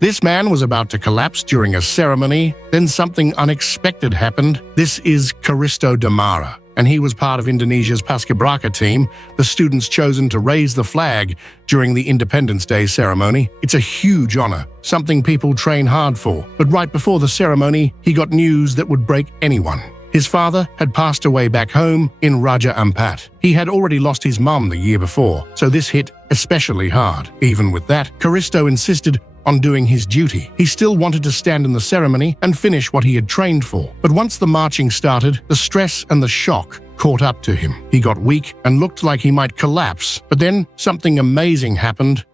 This man was about to collapse during a ceremony, then something unexpected happened. This is Christo Damara, and he was part of Indonesia's Paskibraka team, the students chosen to raise the flag during the Independence Day ceremony. It's a huge honor, something people train hard for. But right before the ceremony, he got news that would break anyone. His father had passed away back home in Raja Ampat. He had already lost his mum the year before, so this hit especially hard. Even with that, Christo insisted on doing his duty. He still wanted to stand in the ceremony and finish what he had trained for. But once the marching started, the stress and the shock caught up to him. He got weak and looked like he might collapse. But then something amazing happened.